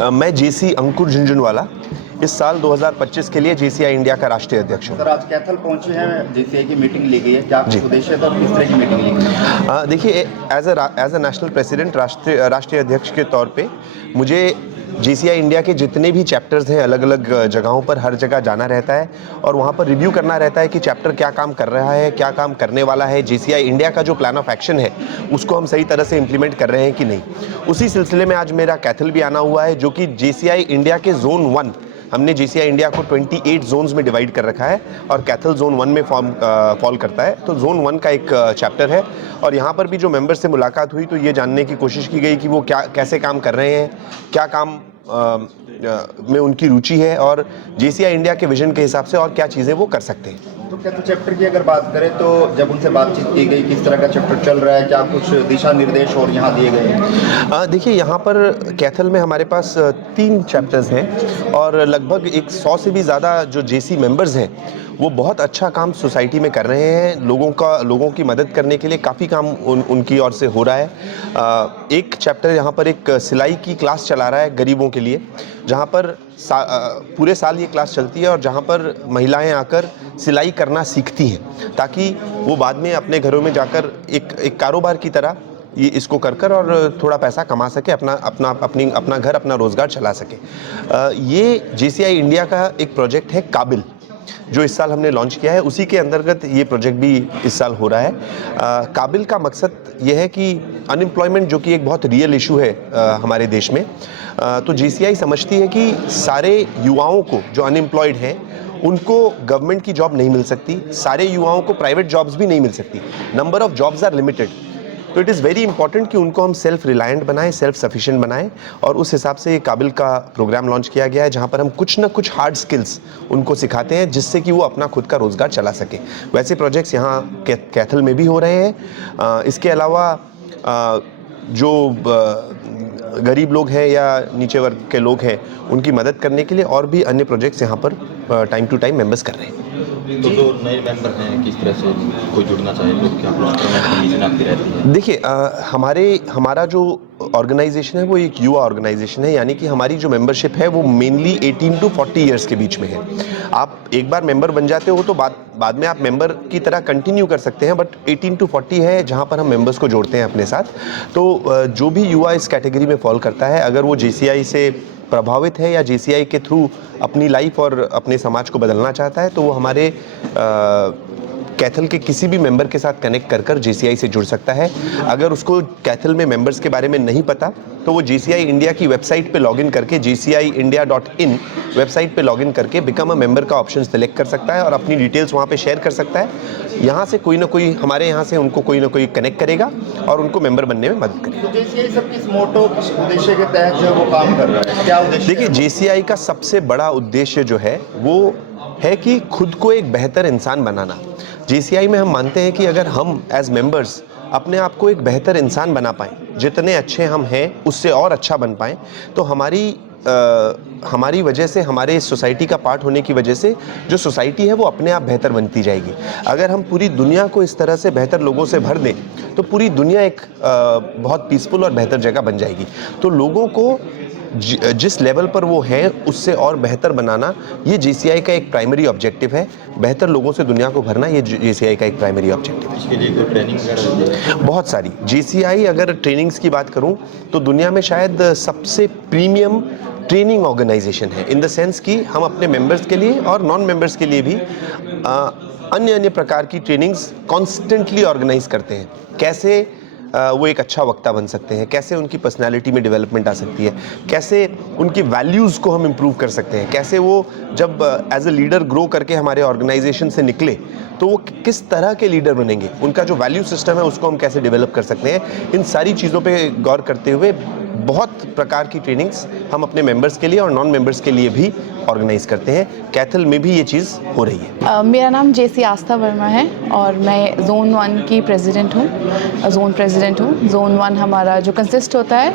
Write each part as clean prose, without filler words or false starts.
मैं जेसी अंकुर झुंझुनवाला इस साल 2025 के लिए जेसीआई इंडिया का राष्ट्रीय अध्यक्ष हूँ। सर, आज कैथल पहुंचे हैं, जेसीआई की मीटिंग ली गई है, क्या कुछ उद्देश्य है, तो किस तरह की मीटिंग ली गई है? देखिए, एज अ नेशनल प्रेसिडेंट, राष्ट्रीय अध्यक्ष के तौर पे मुझे जेसीआई इंडिया के जितने भी चैप्टर्स हैं अलग अलग जगहों पर हर जगह जाना रहता है और वहाँ पर रिव्यू करना रहता है कि चैप्टर क्या काम कर रहा है, क्या काम करने वाला है, जेसीआई इंडिया का जो प्लान ऑफ एक्शन है उसको हम सही तरह से इम्प्लीमेंट कर रहे हैं कि नहीं। उसी सिलसिले में आज मेरा कैथल भी आना हुआ है, जो कि जेसीआई इंडिया के जोन 1, हमने जेसीआई इंडिया को 28 जोन्स में डिवाइड कर रखा है और कैथल जोन 1 में फॉल करता है। तो जोन 1 का एक चैप्टर है और यहाँ पर भी जो मेंबर्स से मुलाकात हुई तो ये जानने की कोशिश की गई कि वो कैसे काम कर रहे हैं, क्या काम में उनकी रुचि है और जेसीआई इंडिया के विजन के हिसाब से और क्या चीज़ें वो कर सकते हैं। तो कैथल चैप्टर की अगर बात करें तो जब उनसे बातचीत की गई, किस तरह का चैप्टर चल रहा है, क्या कुछ दिशा निर्देश और यहाँ दिए गए हैं? देखिए, यहाँ पर कैथल में हमारे पास 3 चैप्टर्स हैं और लगभग 100 से भी ज़्यादा जो जेसी मेंबर्स हैं वो बहुत अच्छा काम सोसाइटी में कर रहे हैं। लोगों की मदद करने के लिए काफ़ी काम उनकी ओर से हो रहा है। एक चैप्टर यहाँ पर एक सिलाई की क्लास चला रहा है गरीबों के लिए, जहाँ पर पूरे साल ये क्लास चलती है और जहाँ पर महिलाएं आकर सिलाई करना सीखती हैं ताकि वो बाद में अपने घरों में जाकर एक कारोबार की तरह ये इसको कर और थोड़ा पैसा कमा सके, अपना घर, अपना रोज़गार चला सके। ये जेसीआई इंडिया का एक प्रोजेक्ट है काबिल, जो इस साल हमने लॉन्च किया है, उसी के अंतर्गत ये प्रोजेक्ट भी इस साल हो रहा है। काबिल का मकसद ये है कि अनएम्प्लॉयमेंट, जो कि एक बहुत रियल इशू है हमारे देश में, तो जेसीआई समझती है कि सारे युवाओं को जो अनएम्प्लॉयड हैं उनको गवर्नमेंट की जॉब नहीं मिल सकती, सारे युवाओं को प्राइवेट जॉब्स भी नहीं मिल सकती, number of jobs are limited. तो इट इज़ वेरी इंपॉर्टेंट कि उनको हम सेल्फ रिलायंट बनाएं, सेल्फ सफिशिएंट बनाएं और उस हिसाब से ये काबिल का प्रोग्राम लॉन्च किया गया है, जहां पर हम कुछ ना कुछ हार्ड स्किल्स उनको सिखाते हैं जिससे कि वो अपना खुद का रोज़गार चला सके। वैसे प्रोजेक्ट्स यहाँ कैथल में भी हो रहे हैं। इसके अलावा जो गरीब लोग हैं या नीचे वर्ग के लोग हैं उनकी मदद करने के लिए और भी अन्य प्रोजेक्ट्स यहाँ पर टाइम टू टाइम मेंबर्स कर रहे हैं। तो जो नए मेंबर हैं, किस तरह से कोई जुड़ना चाहे तो क्या कंडीशन आपकी रहती है? देखिए, हमारा जो ऑर्गेनाइजेशन है वो एक युवा ऑर्गेनाइजेशन है, यानी कि हमारी जो मेंबरशिप है वो मेनली 18 टू 40 ईयर्स के बीच में है। आप एक बार मेंबर बन जाते हो तो बाद में आप मेंबर की तरह कंटिन्यू कर सकते हैं, बट 18 टू 40 है जहां पर हम मेंबर्स को जोड़ते हैं अपने साथ। तो जो भी युवा इस कैटेगरी में फॉल करता है, अगर वो जेसीआई से प्रभावित है या जेसीआई के थ्रू अपनी लाइफ और अपने समाज को बदलना चाहता है, तो वो हमारे कैथल के किसी भी मेंबर के साथ कनेक्ट कर जेसीआई से जुड़ सकता है। अगर उसको कैथल में मेंबर्स के बारे में नहीं पता तो वो जेसीआई इंडिया की वेबसाइट पे लॉगिन करके jciindia.in वेबसाइट पे लॉगिन करके बिकम अ मेंबर का ऑप्शन सेलेक्ट कर सकता है और अपनी डिटेल्स वहाँ पे शेयर कर सकता है। यहाँ से कोई ना कोई, हमारे यहाँ से उनको कोई ना कोई कनेक्ट करेगा और उनको मेंबर बनने में मदद करेगा। तो जेसीआई सब किस मोटो, किस उद्देश्य के तहत जो वो काम कर रहा है, क्या उद्देश्य? देखिए, जेसीआई का सबसे बड़ा उद्देश्य जो है वो है कि खुद को एक बेहतर इंसान बनाना। जेसीआई में हम मानते हैं कि अगर हम एज मेंबर्स अपने आप को एक बेहतर इंसान बना पाएँ, जितने अच्छे हम हैं उससे और अच्छा बन पाएँ, तो हमारी वजह से, हमारे सोसाइटी का पार्ट होने की वजह से जो सोसाइटी है वो अपने आप बेहतर बनती जाएगी। अगर हम पूरी दुनिया को इस तरह से बेहतर लोगों से भर दें तो पूरी दुनिया एक बहुत पीसफुल और बेहतर जगह बन जाएगी। तो लोगों को जिस लेवल पर वो हैं उससे और बेहतर बनाना, ये जेसीआई का एक प्राइमरी ऑब्जेक्टिव है। बेहतर लोगों से दुनिया को भरना, ये जेसीआई का एक प्राइमरी ऑब्जेक्टिव है। इसके लिए कोई ट्रेनिंग वगैरह? बहुत सारी। जेसीआई, अगर ट्रेनिंग्स की बात करूं तो दुनिया में शायद सबसे प्रीमियम ट्रेनिंग ऑर्गेनाइजेशन है, इन द सेंस कि हम अपने मेंबर्स के लिए और नॉन मेंबर्स के लिए भी अन्य प्रकार की ट्रेनिंग्स कॉन्स्टेंटली ऑर्गेनाइज करते हैं। कैसे वो एक अच्छा वक्ता बन सकते हैं, कैसे उनकी पर्सनालिटी में डेवलपमेंट आ सकती है, कैसे उनकी वैल्यूज़ को हम इम्प्रूव कर सकते हैं, कैसे वो जब एज अ लीडर ग्रो करके हमारे ऑर्गेनाइजेशन से निकले तो वो किस तरह के लीडर बनेंगे, उनका जो वैल्यू सिस्टम है उसको हम कैसे डेवलप कर सकते हैं। इन सारी चीज़ों पे गौर करते हुए बहुत प्रकार की ट्रेनिंग्स हम अपने मेंबर्स के लिए और नॉन मेंबर्स के लिए भी ऑर्गेनाइज करते हैं। कैथल में भी ये चीज़ हो रही है। मेरा नाम जेसी आस्था वर्मा है और मैं जोन 1 की प्रेसिडेंट हूँ, जोन प्रेसिडेंट हूँ। जोन 1 हमारा जो कंसिस्ट होता है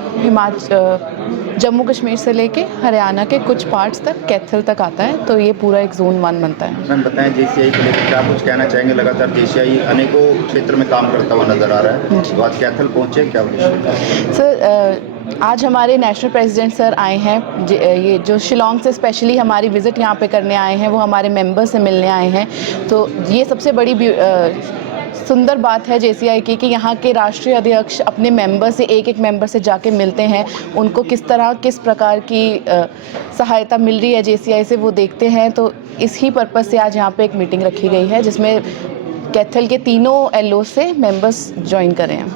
जम्मू कश्मीर से लेके हरियाणा के कुछ पार्ट्स तक, कैथल तक आता है, तो ये पूरा एक जोन 1 बनता है। मैम बताएं, जेसीआई को लेकर क्या कुछ कहना चाहेंगे? लगातार जेसीआई अनेकों क्षेत्र में काम करता हुआ नजर आ रहा है, तो आज कैथल पहुँचे, क्या उद्देश्य? सर, आज हमारे नेशनल प्रेसिडेंट सर आए हैं। ये जो शिलोंग से स्पेशली हमारी विज़िट यहाँ पे करने आए हैं, वो हमारे मेंबर से मिलने आए हैं। तो ये सबसे बड़ी सुंदर बात है JCI की कि यहाँ के राष्ट्रीय अध्यक्ष अपने मेंबर से एक मेंबर से जाके मिलते हैं, उनको किस प्रकार की सहायता मिल रही है JCI से वो देखते हैं। तो इसी पर्पज़ से आज यहाँ पे एक मीटिंग रखी गई है जिसमें कैथल के तीनों LO से मेंबर्स ज्वाइन करें हैं।